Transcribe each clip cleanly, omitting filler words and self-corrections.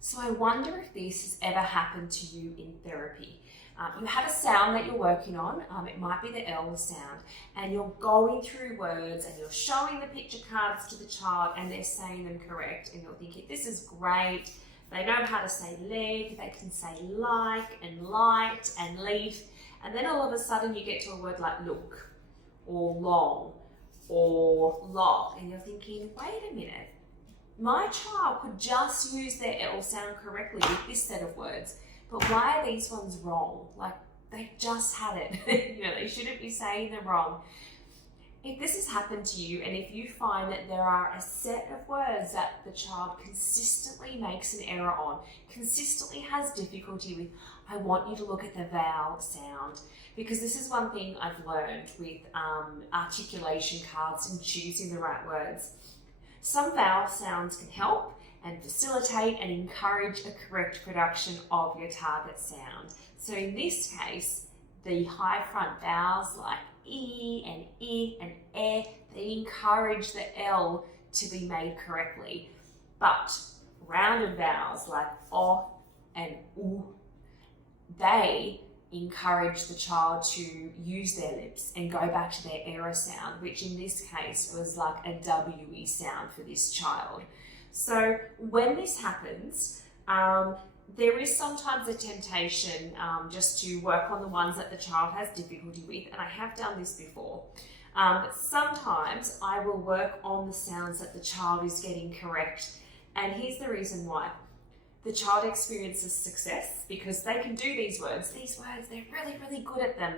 So I wonder if this has ever happened to you in therapy. You have a sound that you're working on, it might be the L sound, and you're going through words and you're showing the picture cards to the child and they're saying them correct, and you're thinking, this is great, they know how to say leg, they can say like and light and leaf, and then all of a sudden you get to a word like look or long or lock, and you're thinking, wait a minute, my child could just use their L sound correctly with this set of words, but why are these ones wrong? Like, they just had it. You know, they shouldn't be saying them wrong. If this has happened to you, and if you find that there are a set of words that the child consistently makes an error on, consistently has difficulty with, I want you to look at the vowel sound, because this is one thing I've learned with articulation cards and choosing the right words. Some vowel sounds can help and facilitate and encourage a correct production of your target sound. So in this case, the high front vowels like E and I and E, they encourage the L to be made correctly. But rounded vowels like O and U, they encourage the child to use their lips and go back to their error sound, which in this case was like a WE sound for this child. So when this happens, there is sometimes a temptation just to work on the ones that the child has difficulty with, and I have done this before. But sometimes I will work on the sounds that the child is getting correct, and here's the reason why. The child experiences success because they can do these words, they're really, really good at them.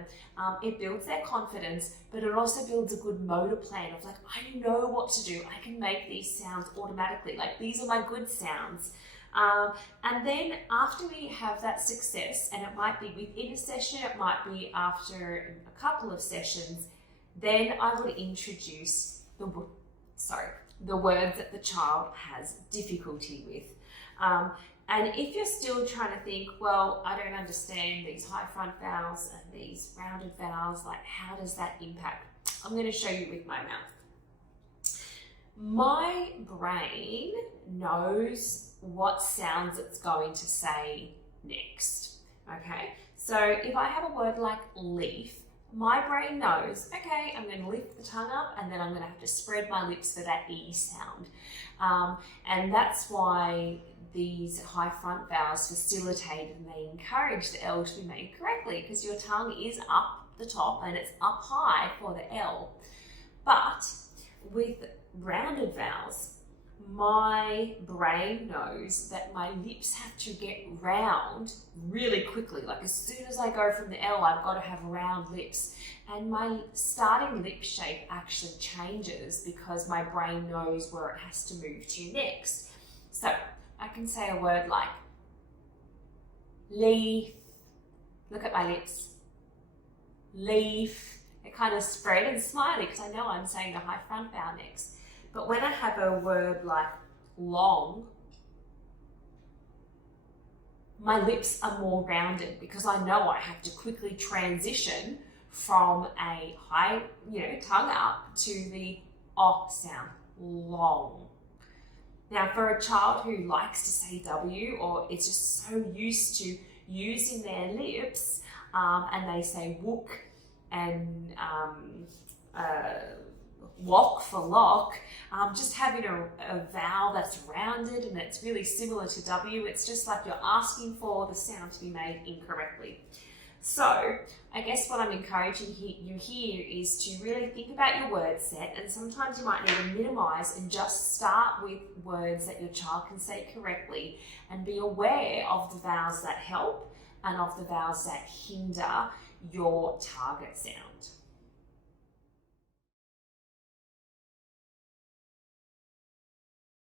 It builds their confidence, but it also builds a good motor plan of like, I know what to do. I can make these sounds automatically. Like, these are my good sounds. And then after we have that success, and it might be within a session, it might be after a couple of sessions, then I would introduce the words that the child has difficulty with. And if you're still trying to think, well, I don't understand these high front vowels and these rounded vowels, like how does that impact? I'm going to show you with my mouth. My brain knows what sounds it's going to say next, okay? So if I have a word like leaf, my brain knows, okay, I'm going to lift the tongue up and then I'm going to have to spread my lips for that E sound. And that's why these high front vowels facilitate and they encourage the L to be made correctly, because your tongue is up the top and it's up high for the L. But with rounded vowels, my brain knows that my lips have to get round really quickly. Like, as soon as I go from the L, I've got to have round lips. And my starting lip shape actually changes because my brain knows where it has to move to next. So I can say a word like leaf. Look at my lips. Leaf. It kind of spread and smiley because I know I'm saying the high front vowel next. But when I have a word like long, my lips are more rounded because I know I have to quickly transition from a high, tongue up to the O sound, long. Now, for a child who likes to say W, or is just so used to using their lips, and they say wook and wok for lock, just having a vowel that's rounded and that's really similar to W, it's just like you're asking for the sound to be made incorrectly. So I guess what I'm encouraging you here is to really think about your word set, and sometimes you might need to minimize and just start with words that your child can say correctly, and be aware of the vowels that help and of the vowels that hinder your target sound.